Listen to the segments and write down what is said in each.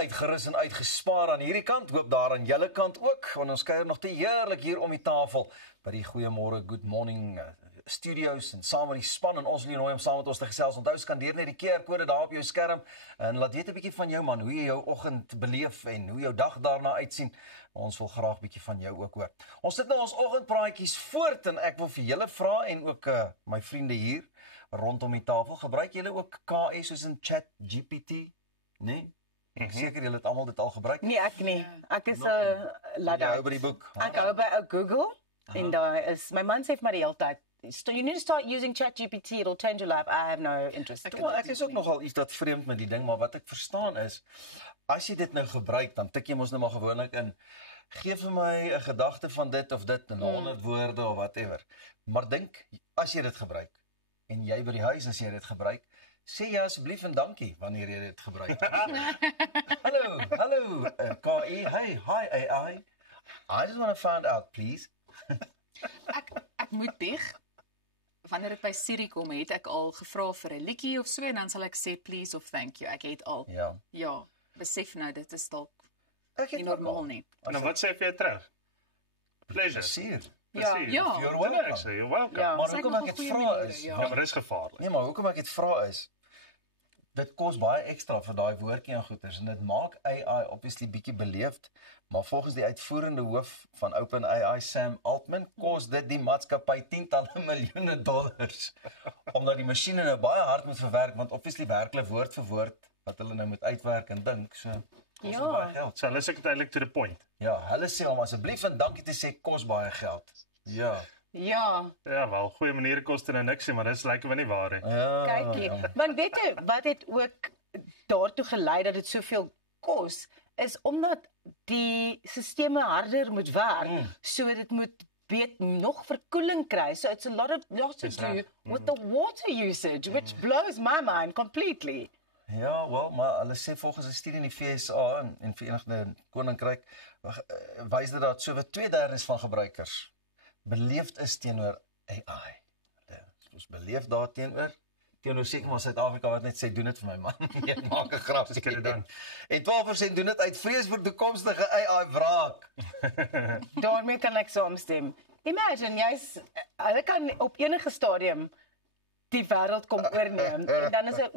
uitgerus en uitgespaar aan hierdie kant, hoop daar aan julle kant ook, want ons kuier nog te heerlik hier om die tafel by die Goeiemôre Good Morning studios en saam met die span en ons wil nooi om saam met ons te gesels. Onthou, skandeer net die QR-kode daar op jou skerm en laat weet 'n bietjie van jou man, hoe jy jou oggend beleef en hoe jou dag daarna uitsien. Ons wil graag 'n bietjie van jou ook hoor. Ons sit nou ons oggendpraatjies voort en ek wil vir julle vra en ook my vriende hier rondom die tafel, gebruik julle ook KI soos in ChatGPT? Nee? Ek seker julle het almal dit al gebruik. Nee, ek nie. Ek is Jy hou by die boek. Ek hou by Google en daar is my man sê vir my die hele tyd, you need to start using ChatGPT, it'll change your life. I have no interest. Ek is ook nogal iets dat vreemd met die ding, maar wat ek verstaan is, as jy dit nou gebruik, dan tik jy mos nou maar gewoonlik in, gee vir my 'n gedagte van dit of dit in 100 woorde of whatever. Maar dink, as jy dit gebruik, en jy by die huis as jy dit gebruik, sê jy asseblief en dankie wanneer jy dit gebruik. Hallo, KI, hi AI, I just want to find out, please. Ek moet bieg. Wanneer dit by Siri kom, het ek al gevra vir 'n liedjie of so en dan sal ek sê please of thank you. Ek het al. Ja, besef nou dit is dalk nie normaal nie. En wat sê jy terug? Pleasure. Ja. You're welcome. You're welcome. Ja. Maar hoekom ek dit vra is, Ja, maar dit is gevaarlik. nee, maar hoekom ek dit vra is, dit kos baie ekstra vir daai woordjie en goeders en dit maak AI obviously bietjie beleefd, maar volgens die uitvoerende hoof van OpenAI, Sam Altman, kos dit die maatskappy tientalle miljoene dollars omdat die masjiene nou baie hard moet verwerk, want obviously werk hulle woord vir woord wat hulle nou moet uitwerk en dink, so kos baie geld. So hulle sê eintlik to the point. Ja, hulle sê om asseblief en dankie te sê kos baie geld. Ja. Ja, Ja, wel, goeie maniere kos dit nou niks nie, maar dis lyk my nie waar nie. kykie. Want weet jy, wat het ook daartoe gelei dat dit soveel kos, is omdat die sisteme harder moet werk, so dit moet nog verkoeling kry. So it's a lot to do with the water usage, which blows my mind completely. Ja, wel, maar hulle sê volgens 'n studie in die VSA en Verenigde Koninkryk wys dit dat sowat 2/3 van gebruikers beleefd is teenoor AI. Hulle is beleefd daarteenoor seker maar Suid-Afrika wat net sê doen dit vir my man. Jy maak 'n grap. Dis dit dan. En 12% doen dit uit vrees vir toekomstige AI wraak. Daarmee kan ek saamstem. Imagine, hulle kan op enige stadium die wêreld kom oorneem en dan is dit,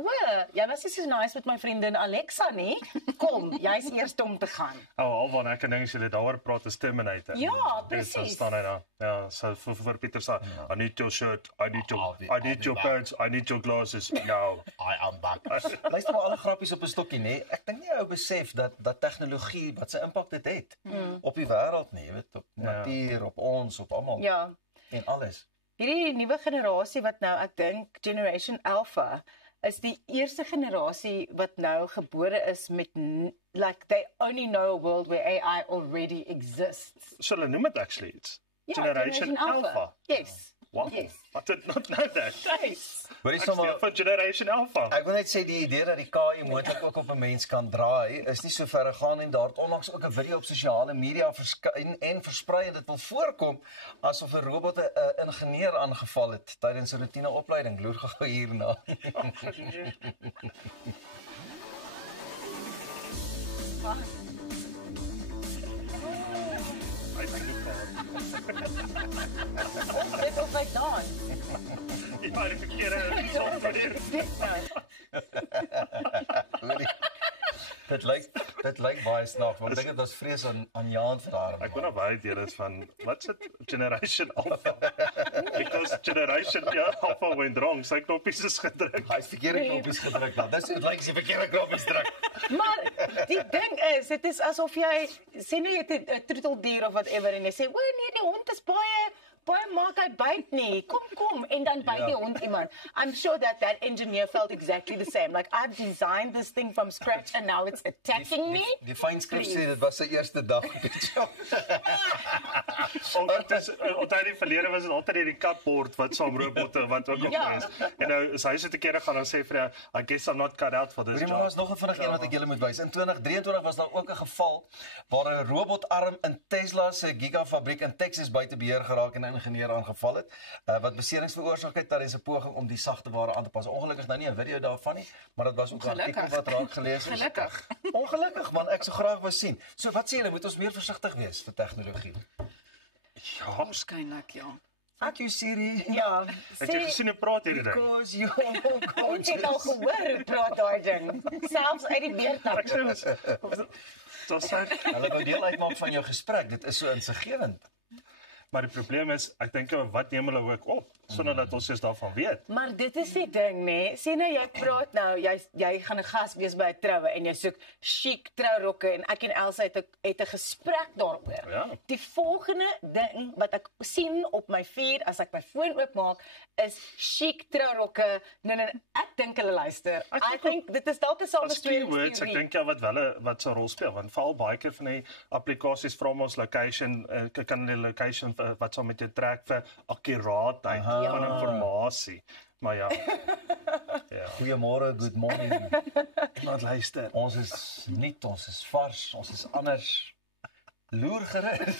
jy was nie so nice met my vriendin Alexa nie. Kom, jy's eers om te gaan. Alwaar ek dink as jy daaroor praat is Terminator. Ja, Dis presies. staan hy daar. Ja, so vir Pieter sê, I need your shirt, I need your pants, I need your glasses. No. I am back. Luister maar alle grappies op 'n stokkie, nê. Ek dink nie ou besef dat tegnologie wat sy impak dit het op die wêreld nie, jy weet, op natuur, op ons, op almal. Ja. En alles. Hierdie nuwe generasie wat nou, ek dink Generation Alpha, is die eerste generasie wat nou gebore is met like they only know a world where AI already exists. So hulle noem dit actually iets. Generation Alpha. Yes. Wow. Yes. I did not know that. Nice. Hoorie Ek sommer, stel vir Generation Alpha. ek wil net sê die idee dat die KI moontlik ook op 'n mens kan draai, is nie so ver gegaan en daar het onlangs ook 'n video op sosiale media verskyn en versprei en dit wil voorkom asof 'n robot 'n ingenieur aangeval het tydens 'n roetine opleiding. Loer gou hierna. I think it's Dit of like dan. Ja, die verkeerde software. Dit lyk baie snaaks, want ek dink dit was vrees aan Jaan vir haar. Ek wou nou baie deel is van what's it Generation Alpha. Because Generation Alpha went wrong. Sy knoppies is gedruk. Hy het verkeerde knoppies gedruk dan. Dis dit lyk as jy verkeerde knoppies druk. Maar die ding is, dit is asof jy sê nie jy het 'n troeteldier of whatever en jy sê, "O nee, die hond is baie maak hy byt nie. Kom en dan byt die hond iemand." I'm sure that engineer felt exactly the same. Like I've designed this thing from scratch and now it's attacking me. Die fynskrif sê dit was sy eerste dag op die job. Altyd die verlede was dit altyd hierdie katbord wat saam robotte wat ook op is. En nou is hy so 'n keer gaan dan sê vir hy, I guess I'm not cut out for this Maar job. daar was nog 'n vinnige een wat ek julle moet wys. In 2023 was daar ook 'n geval waar 'n robotarm in Tesla se gigafabriek in Texas buite beheer geraak en ingenieur aangeval het, wat beserings veroorsaak het. Daar is 'n poging om die sagte ware aan te pas. Ongelukkig nou nie 'n video daarvan nie, maar dit was ook 'n artikel wat raak gelees is. Gelukkig. Ongelukkig man, ek sou graag wou sien. So wat sê julle, moet ons meer versigtig wees vir tegnologie? Ja, Waarskynlik, ja. Fuck you Siri. Ja, het jy gesien hoe praat hierdie ding? Because you ons het al gehoor hoe praat daai ding. Selfs uit die beerdtak. Dit sê hulle wou deel uitmaak van jou gesprek. Dit is so insiggewend. maar die probleem is, ek dink wat neem hulle ook op sonder dat ons eers daarvan weet. Maar dit is die ding, nê. Sê nou jy praat nou, jy gaan 'n gas wees by 'n troue en jy soek chic trourokke en ek en Elsa het 'n gesprek daaroor. Ja. Die volgende ding wat ek sien op my feed as ek my foon oopmaak is chic trourokke. Nee, ek dink hulle luister. I think dit is dalk 'n same Keywords, ek dink wat so 'n rol speel, want veral baie keer van die applikasies vra ons location, kan die location wat sal met jou trek vir akkuraatheid van informasie. Maar ja. Ja. Goeiemôre, good morning. Iemand luister. Ons is nuut, ons is vars, ons is anders. Loer gerus.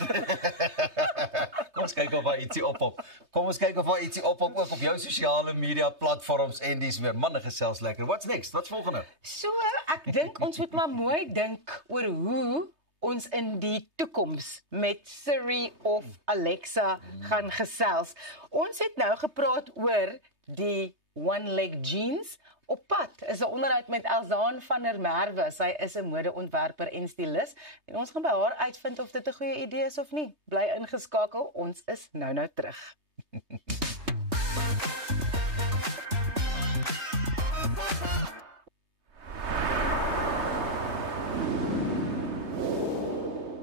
Kom ons kyk of daar ietsie ophop. Kom ons kyk of daar ietsie ophop ook op jou sosiale media platforms en dis meer. Manne gesels lekker. What's next? Wat's volgende? So, ek dink ons moet maar mooi dink oor hoe ons in die toekoms met Siri of Alexa gaan gesels. Ons het nou gepraat oor die one-leg jeans. Op pad is 'n onderhoud met Elzaan van der Merwe. Sy is 'n modeontwerper en stylis en ons gaan by haar uitvind of dit 'n goeie idee is of nie. Bly ingeskakel, ons is nou terug.